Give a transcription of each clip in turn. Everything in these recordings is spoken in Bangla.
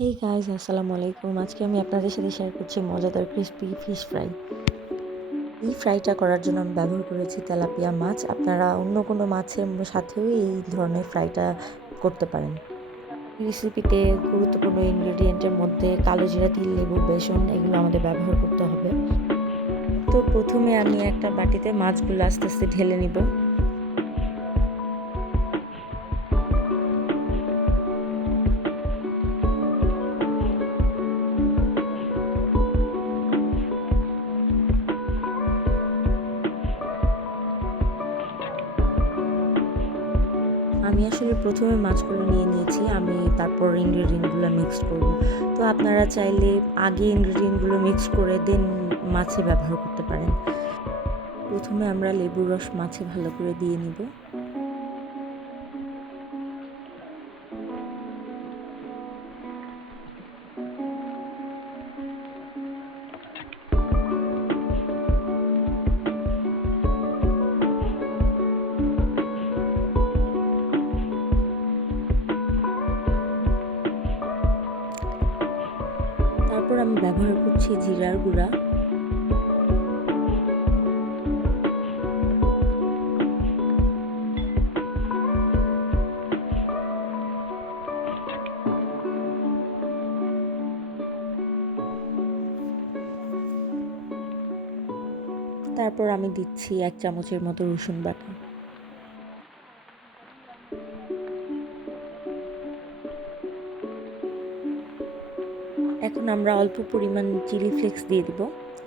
হেই গাইস, আসসালামু আলাইকুম। আজকে আমি আপনাদের সাথে শেয়ার করছি মজাদার ক্রিসপি ফিশ ফ্রাই। এই ফ্রাইটা করার জন্য আমি ব্যবহার করেছি তেলাপিয়া মাছ। আপনারা অন্য কোনো মাছের সাথেও এই ধরনের ফ্রাইটা করতে পারেন। এই রেসিপিতে গুরুত্বপূর্ণ ইনগ্রেডিয়েন্টের মধ্যে কালো জিরা, তিল, লেবু, বেসন এগুলো আমাদের ব্যবহার করতে হবে। তো প্রথমে আমি একটা বাটিতে মাছগুলো আস্তে আস্তে ঢেলে নিব। আমি আসলে প্রথমে মাছগুলো নিয়ে নিয়েছি, আমি তারপর ইনগ্রেডিয়েন্টগুলো মিক্স করব। তো আপনারা চাইলে আগে ইনগ্রেডিয়েন্টগুলো মিক্স করে দেন মাছে ব্যবহার করতে পারেন। প্রথমে আমরা লেবুর রস মাছে ভালো করে দিয়ে নিব। তারপর আমি ব্যবহার করছি জিরার গুঁড়া। তারপর আমি দিচ্ছি 1 চামচের মতো রসুন বাটা। এখন আমরা অল্প পরিমাণ চিলি ফ্লেক্স দিয়ে দিব।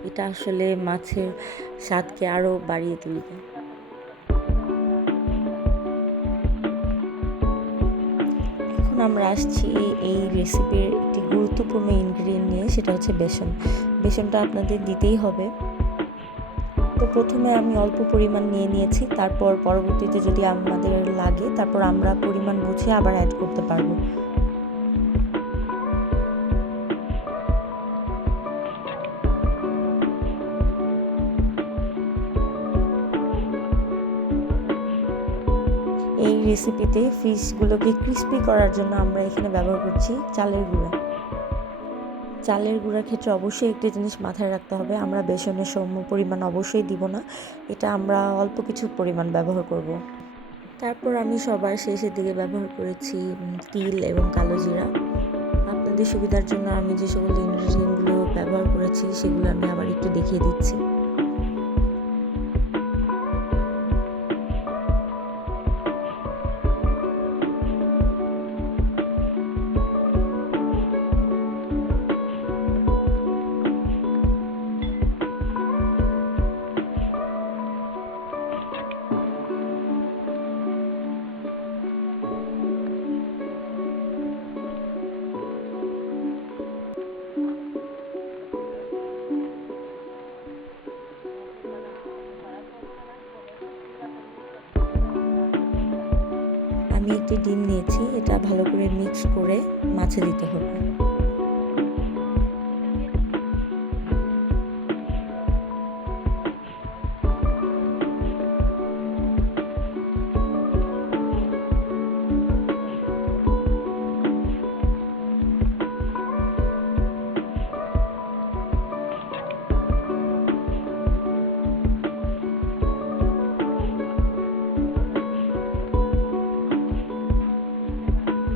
এটা আসলে মাছের স্বাদকে আরও বাড়িয়ে তুলবে। এখন আমরা আসছি এই রেসিপির একটি গুরুত্বপূর্ণ ইনগ্রিডিয়েন্ট নিয়ে, সেটা হচ্ছে বেসন। বেসনটা আপনাদের দিতেই হবে। তো প্রথমে আমি অল্প পরিমাণ নিয়ে নিয়েছি, তারপর পরবর্তীতে যদি আমাদের লাগে তারপর আমরা পরিমাণ বুঝে আবার অ্যাড করতে পারবো। এই রেসিপিতে ফিশগুলোকে ক্রিস্পি করার জন্য আমরা এখানে ব্যবহার করছি চালের গুঁড়া। চালের গুঁড়ার ক্ষেত্রে অবশ্যই একটি জিনিস মাথায় রাখতে হবে, আমরা বেসনের সম পরিমাণ অবশ্যই দিব না, এটা আমরা অল্প কিছু পরিমাণ ব্যবহার করব। তারপর আমি সবার শেষের দিকে ব্যবহার করেছি তিল এবং কালো জিরা। আপনাদের সুবিধার জন্য আমি যে সকল ইনগ্রিডিয়েন্টগুলো ব্যবহার করেছি সেগুলো আমি আবার একটু দেখিয়ে দিচ্ছি। আমি একটি ডিম নিয়েছি, এটা ভালো করে মিক্স করে মাছে দিতে হবে।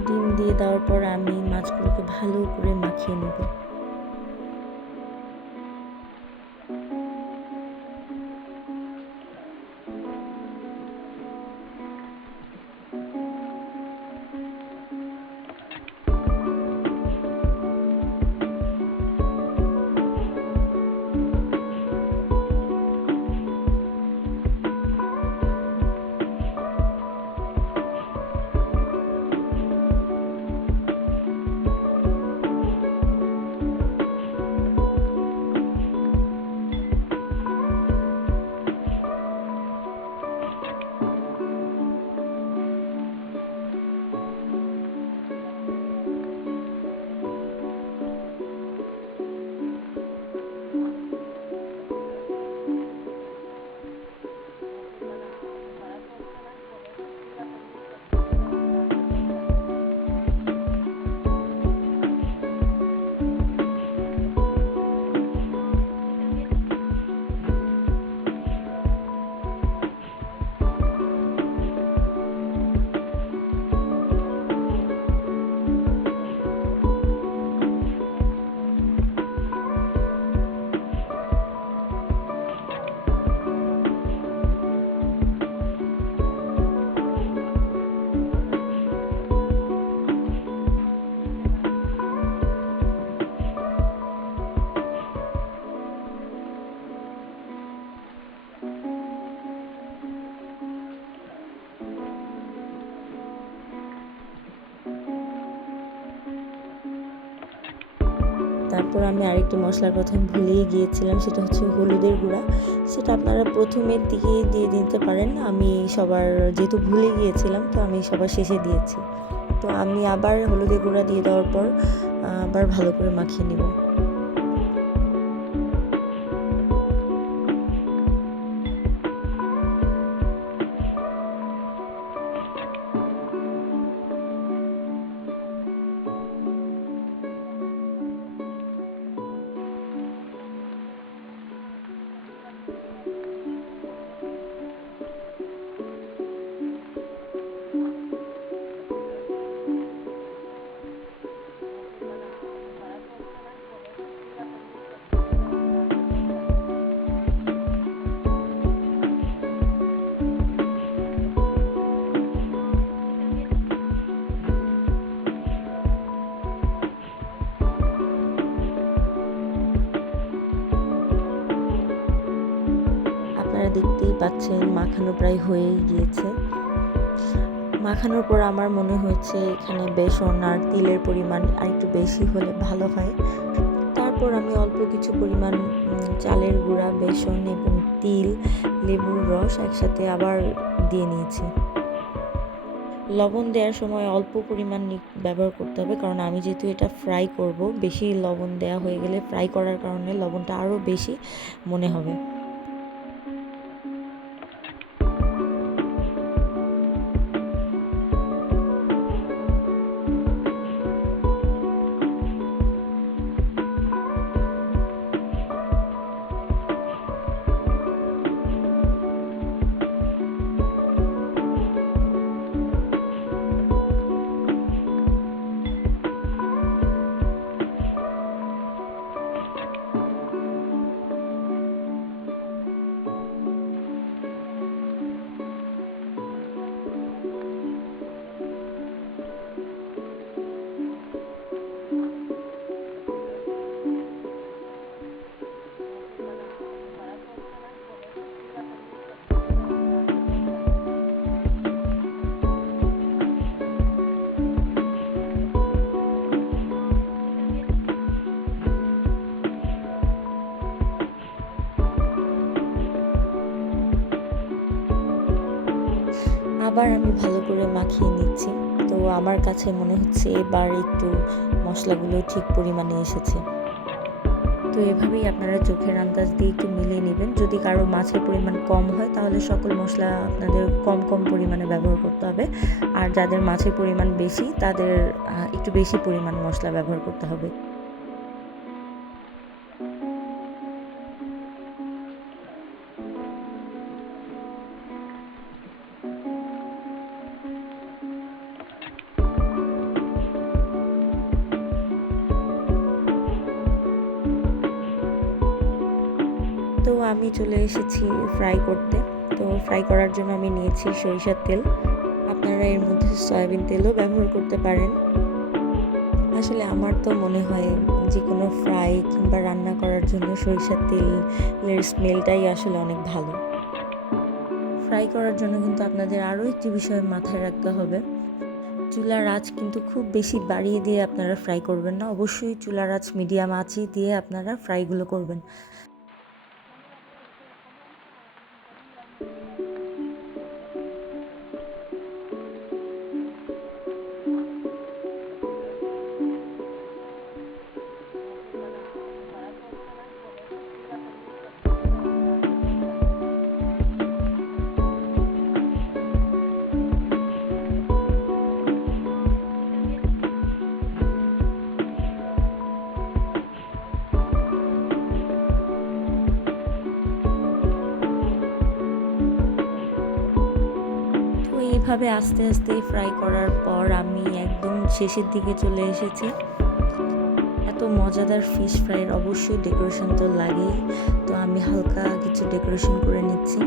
ডিম দিয়ে দেওয়ার পর আমি মাছগুলোকে ভালো করে মাখিয়ে নেব। তারপর আমি আরেকটি মশলার কথা ভুলেই গিয়েছিলাম, সেটা হচ্ছে হলুদের গুঁড়া। সেটা আপনারা প্রথমের দিকে দিয়ে দিতে পারেন, আমি সবার যেহেতু ভুলে গিয়েছিলাম তো আমি সবার শেষে দিয়েছি। তো আমি আবার হলুদের গুঁড়া দিয়ে দেওয়ার পর আবার ভালো করে মাখিয়ে নেব। আপনারা দেখতেই পাচ্ছেন মাখানো প্রায় হয়েই গিয়েছে। মাখানোর পর আমার মনে হয়েছে এখানে বেসন আর তিলের পরিমাণ আরেকটু বেশি হলে ভালো হয়। তারপর আমি অল্প কিছু পরিমাণ চালের গুঁড়া, বেসন এবং তিল, লেবুর রস একসাথে আবার দিয়ে নিয়েছি। লবণ দেওয়ার সময় অল্প পরিমাণ ব্যবহার করতে হবে, কারণ আমি যেহেতু এটা ফ্রাই করব, বেশি লবণ দেওয়া হয়ে গেলে ফ্রাই করার কারণে লবণটা আরও বেশি মনে হবে। আবার আমি ভালো করে মাখিয়ে নিচ্ছি। তো আমার কাছে মনে হচ্ছে এবার একটু মশলাগুলো ঠিক পরিমাণে এসেছে। তো এভাবেই আপনারা চোখের আন্দাজ দিয়ে একটু মিলিয়ে নেবেন। যদি কারো মাছের পরিমাণ কম হয় তাহলে সকল মশলা আপনাদের কম কম পরিমাণে ব্যবহার করতে হবে, আর যাদের মাছের পরিমাণ বেশি তাদের একটু বেশি পরিমাণ মশলা ব্যবহার করতে হবে। তো আমি চলে এসেছি ফ্রাই করতে। তো ফ্রাই করার জন্য আমি নিয়েছি সরিষার তেল। আপনারা এর মধ্যে সয়াবিন তেলও ব্যবহার করতে পারেন। আসলে আমার তো মনে হয় যে কোনো ফ্রাই কিংবা রান্না করার জন্য সরিষার তেলের স্মেলটাই আসলে অনেক ভালো। ফ্রাই করার জন্য কিন্তু আপনাদের আরও একটি বিষয় মাথায় রাখতে হবে, চুলার আঁচ কিন্তু খুব বেশি বাড়িয়ে দিয়ে আপনারা ফ্রাই করবেন না। অবশ্যই চুলার আঁচ মিডিয়াম আঁচই দিয়ে আপনারা ফ্রাইগুলো করবেন। তো এইভাবে আস্তে আস্তে ফ্রাই করার পর আমি একদম শেষের দিকে চলে এসেছি। এত মজাদার ফিশ ফ্রাইয়ের অবশ্যই ডেকোরেশন তো লাগেই, তো আমি হালকা কিছু ডেকোরেশন করে নিচ্ছি।